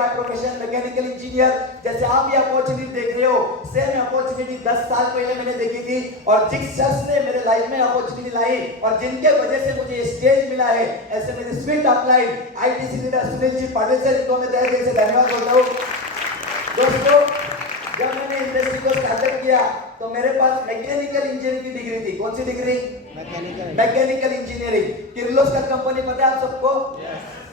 By profession mechanical engineer. जैसे आप ये अपॉर्चुनिटी देख रहे हो, सेम अपॉर्चुनिटी 10 साल पहले मैंने देखी थी, और जिस शख्स ने मेरे लाइफ में अपॉर्चुनिटी लाई और जिनके वजह से मुझे स्टेज मिला है, ऐसे मेरे sweet upline ITC leader Sunil ji Patil sir, इनको मैं तहे दिल से धन्यवाद बोलता हूँ। दोस्तों, जब मैंने इंडस्ट्री को स्टार्टअप किया तो मेरे पास मैकेनिकल इंजीनियरिंग की डिग्री थी। कौन सी degree? Mechanical engineering. Kirloskar company पता है आप सबको?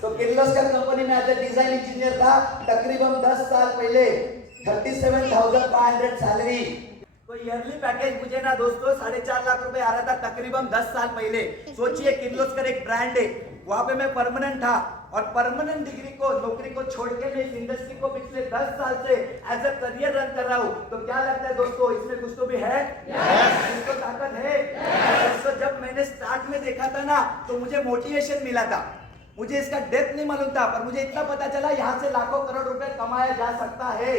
तो किर्लोस्कर कंपनी में एज ए डिजाइन इंजीनियर था। तकरीबन 10 साल पहले 37,500 सैलरी। तो ईयरली पैकेज मुझे ना दोस्तों 4.5 लाख रुपए आ रहा था तकरीबन 10 साल पहले। सोचिए, किर्लोस्कर एक ब्रांड है, वहां पे मैं परमानेंट था, और परमानेंट डिग्री को, नौकरी को छोड़ के मैं इस इंडस्ट्री को पिछले 10 साल से एज ए करियर रन कर रहा हूँ। तो क्या लगता है दोस्तों, इसमें कुछ तो भी है? इसको ताकत है। दोस्तों, जब मैंने स्टार्ट में देखा था ना, तो मुझे मोटिवेशन मिला था। मुझे इसका डेप्थ नहीं मालूम था, पर मुझे इतना पता चला यहाँ से लाखों करोड़ रुपए कमाया जा सकता है।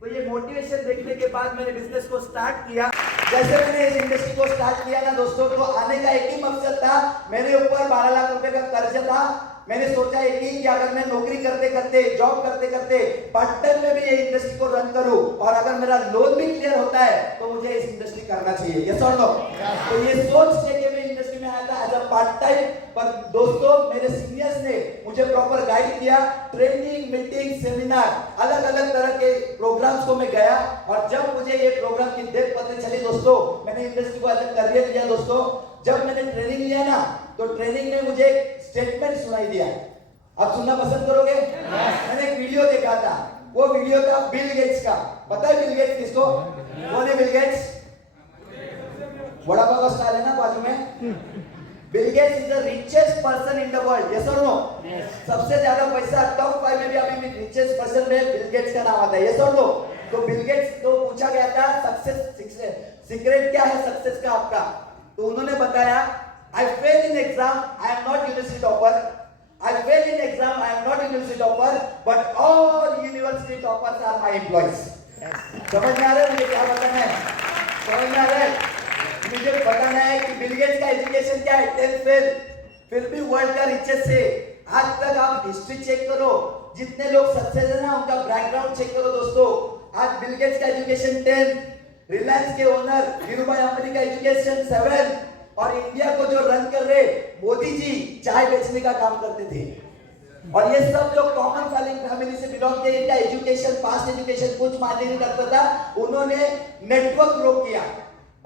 तो ये मोटिवेशन देखने के बाद मैंने बिजनेस को स्टार्ट किया। जैसे मैंने इस इंडस्ट्री को स्टार्ट किया ना दोस्तों, तो आने का एक ही मकसद था। मेरे ऊपर 12 लाख रुपए का कर्ज था। मैंने सोचा एक ही कि अगर मैं नौकरी करते करते, जॉब करते करते पार्ट टाइम में भी ये इंडस्ट्री को रन करूं, और अगर मेरा लोन भी क्लियर होता है तो मुझे इस इंडस्ट्री करना चाहिए। यस और नो? तो ये सोच लेके मैं इंडस्ट्री में आया था एज अ पार्ट टाइम। पर दोस्तों, मेरे सीनियर्स ने मुझे प्रॉपर गाइड किया। ट्रेनिंग, मीटिंग, सेमिनार, अलग अलग तरह के प्रोग्राम्स को मैं गया, और जब मुझे ये प्रोग्राम की डेप्थ पता चली दोस्तों, मैंने इंडस्ट्री को एज अ करियर लिया। दोस्तों, जब मैंने ट्रेनिंग लिया ना, तो ट्रेनिंग में मुझे एक स्टेटमेंट सुनाई दिया। आप सुनना पसंद करोगे? मैंने एक वीडियो देखा था। वो वीडियो था बिल गेट्स का। पता है बिल गेट्स किसको? कौन है बिल गेट्स? वड़ा पाव का स्टॉल है ना बाजू में। Bill Gates is the richest person in the world. Yes और नो? सबसे ज्यादा पैसा टॉप 5 में भी अभी रिचेस्ट पर्सन में बिल गेट्स का नाम आता है। यस और नो? तो बिल गेट्स को पूछा गया था सक्सेस सीक्रेट क्या है सक्सेस का आपका? तो उन्होंने बताया, I fail in exam, I am not university topper. I fail in exam, I am not university topper, but all university toppers are my employees. समझ में आ रहा है मुझे क्या बताना है? समझ में आ रहा है? मुझे बताना है कि बिल गेट्स का एजुकेशन क्या है? 10th फेल, फिर भी वर्ल्ड का रिचेस्ट है। आज तक आप हिस्ट्री चेक करो, जितने लोग सक्सेस है ना, उनका बैकग्राउंड चेक करो दोस्तों। आज बिल गेट्स का एजुकेशन 10, रिलायंस के ओनर धीरूभाई अंबानी का एजुकेशन 7, और इंडिया को जो रन कर रहे मोदी जी चाय बेचने का काम करते थे। और ये सब लोग कॉमन फैमिली से बिलोंग किए। इनका एजुकेशन, पास्ट एजुकेशन कुछ मायने नहीं रखता था। उन्होंने नेटवर्क ग्रो किया,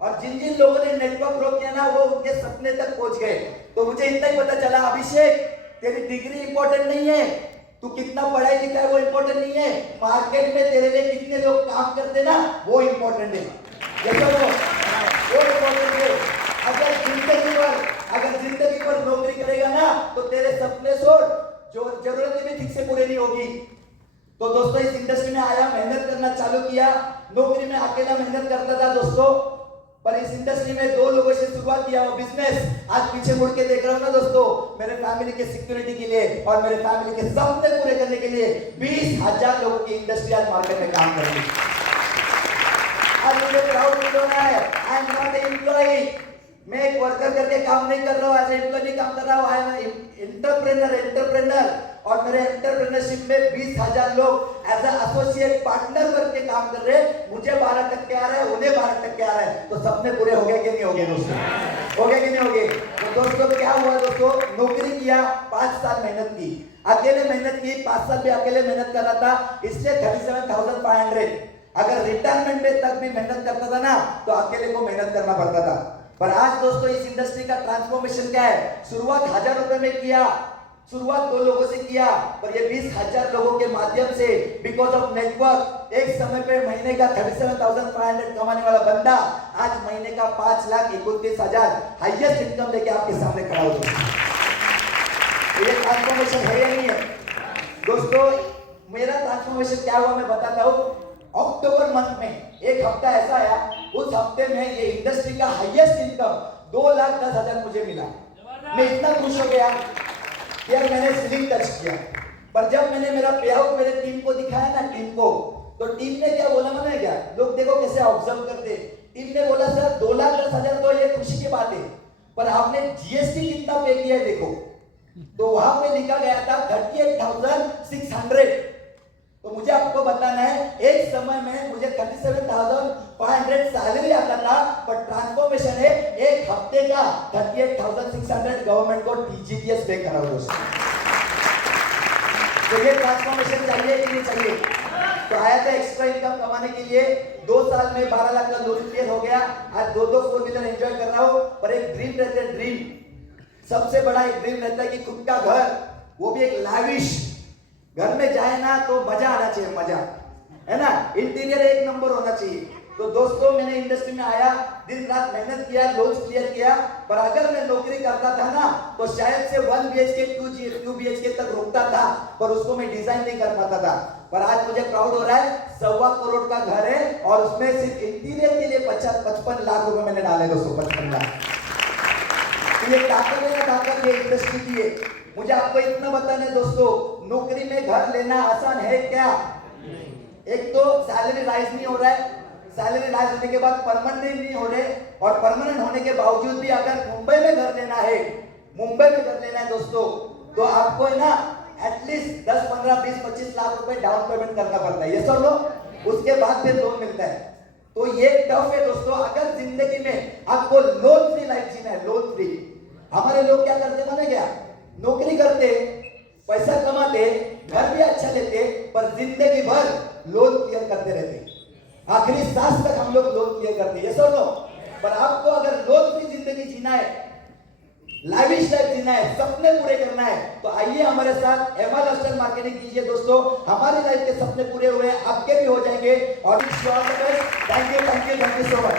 और जिन जिन लोगों ने नेटवर्क ग्रो किया ना, वो उनके सपने तक पहुंच गए। तो मुझे इतना ही पता चला, अभिषेक तेरी डिग्री इंपॉर्टेंट नहीं है, तू कितना पढ़ाई लिखा है वो इंपॉर्टेंट नहीं है, मार्केट में तेरे लिए कितने लोग काम करते ना, वो इंपॉर्टेंट है। वो इंपॉर्टेंट है। अगर जिंदगी पर नौकरी करेगा ना, तो तेरे सपने छोड़, जो जरूरतें भी ठीक से पूरे नहीं होगी। तो दोस्तों, इस इंडस्ट्री में आया, मेहनत करना चालू किया। नौकरी में अकेला मेहनत करता था दोस्तों, पर इस इंडस्ट्री में 2 लोगों से शुरुआत किया वो बिजनेस। आज पीछे मुड़ के देख रहा हूं ना दोस्तों, मेरे फैमिली के सिक्योरिटी के लिए और मेरे फैमिली के सपने पूरे करने के लिए 20,000 लोगों की इंडस्ट्री आज मार्केट में काम कर रही है। आज मुझे प्राउड फील हो रहा है, I am not a employ. मैं एक वर्कर करके काम नहीं कर रहा हूँ, एज एम्प्लॉय नहीं काम कर रहा हूँ। आई एम एंटरप्रेन्योर, और मेरे एंटरप्रेन्योरशिप में 20,000 लोग एज ए एसोसिएट पार्टनर करके काम कर रहे हैं। मुझे 12% आ रहा है, उन्हें 12% आ रहा है। तो सपने पूरे हो गए कि नहीं हो गए दोस्तों? हो गए कि नहीं हो गए? तो दोस्तों, क्या हुआ दोस्तों, नौकरी किया, 5 साल मेहनत की, अकेले मेहनत की, 5 साल भी अकेले मेहनत कर रहा था, इसलिए 37,500। अगर रिटायरमेंट में तक भी मेहनत करता था ना, तो अकेले को मेहनत करना पड़ता था। पर आज दोस्तों, इस इंडस्ट्री का ट्रांसफॉर्मेशन क्या है? शुरुआत 1000 रुपए में किया, शुरुआत 2 लोगों से किया, पर ये 20,000 लोगों के माध्यम से, बिकॉज ऑफ नेटवर्क, एक समय पे महीने का 37,500 कमाने वाला बंदा आज महीने का 5,31,000 हाईएस्ट इनकम लेके आपके सामने खड़ा हो गया। ये ट्रांसफॉर्मेशन है या नहीं है दोस्तों? मेरा ट्रांसफॉर्मेशन क्या हुआ मैं बताता हूँ। अक्टूबर मंथ में एक हफ्ता ऐसा आया, उस हफ्ते में ये इंडस्ट्री का हाईएस्ट इनकम 2,10,000 मुझे मिला। मैं इतना खुश हो गया कि यार मैंने सीलिंग टच किया। पर जब मैंने मेरा पे आउट मेरे टीम को दिखाया ना, टीम को, तो टीम ने क्या बोला मालूम है क्या? लोग देखो कैसे ऑब्जर्व करते। टीम ने बोला, सर 2,10,000 तो ये खुशी की बात है, पर आपने जीएसटी कितना पे किया है देखो। तो वहां पे लिखा गया था 38,600। तो मुझे आपको बताना है, एक समय में मुझे 37,500 सैलरी आता था, पर ट्रांसफॉर्मेशन है एक हफ्ते का 38,600 गवर्नमेंट को टीजीटीएस पे कराओ दोस्तों। तो ये ट्रांसफॉर्मेशन चाहिए कि नहीं चाहिए? तो आया था एक्स्ट्रा इनकम कमाने के लिए, 2 साल में 12 लाख का लोन क्लियर हो गया। आज 2 4 व्हीलर एंजॉय कर रहा हूं, पर एक ड्रीम रहता है, ड्रीम सबसे बड़ा एक ड्रीम रहता है कि खुद का घर, वो भी एक लैविश घर में जाए ना तो मजा आना चाहिए, मजा है ना, इंटीरियर एक नंबर होना चाहिए। तो दोस्तों मैंने इंडस्ट्री में आया, दिन रात मेहनत किया, लोन्स क्लियर किया, पर अगर मैं नौकरी करता था ना तो शायद से 1 BHK 2 BHK तक रुकता था, पर उसको मैं डिजाइन नहीं कर पाता था। पर आज मुझे प्राउड हो रहा है, 1.25 करोड़ का घर है और उसमें सिर्फ इंटीरियर के लिए 55 लाख रुपए मैंने डाले दोस्तों, 55 लाख। ये ताकत है ना, ताकत ये इंडस्ट्री की है। मुझे आपको इतना बताना है दोस्तों, नौकरी में घर लेना आसान है क्या? एक तो सैलरी राइज नहीं हो रहा है, सैलरी राइज होने के बाद परमानेंट नहीं हो रहे, और परमानेंट होने के बावजूद भी अगर मुंबई में घर लेना है, मुंबई में घर लेना है दोस्तों, तो आपको है ना एटलीस्ट 10 15 20 25 लाख रुपए डाउन पेमेंट करना पड़ता है, ये सब लोग, उसके बाद फिर लोन मिलता है। तो ये टफ है दोस्तों। अगर जिंदगी में आपको लोन फ्री लाइफ जीना है, लोन फ्री, हमारे लोग क्या करते माने क्या, नौकरी करते, पैसा कमाते, घर भी अच्छा लेते, पर जिंदगी भर लोन क्लियर करते रहते, आखिरी सांस तक हम लोग लोन क्लियर करते, ये सब लोग। पर आपको अगर लोन फ्री जिंदगी जीना है, लाइविश लाइफ जीना है, सपने पूरे करना है, तो आइए हमारे साथ एमा लाइफस्टाइल मार्केटिंग कीजिए दोस्तों। हमारी लाइफ के सपने पूरे हुए, आपके भी हो जाएंगे। और थैंक यू सो मच।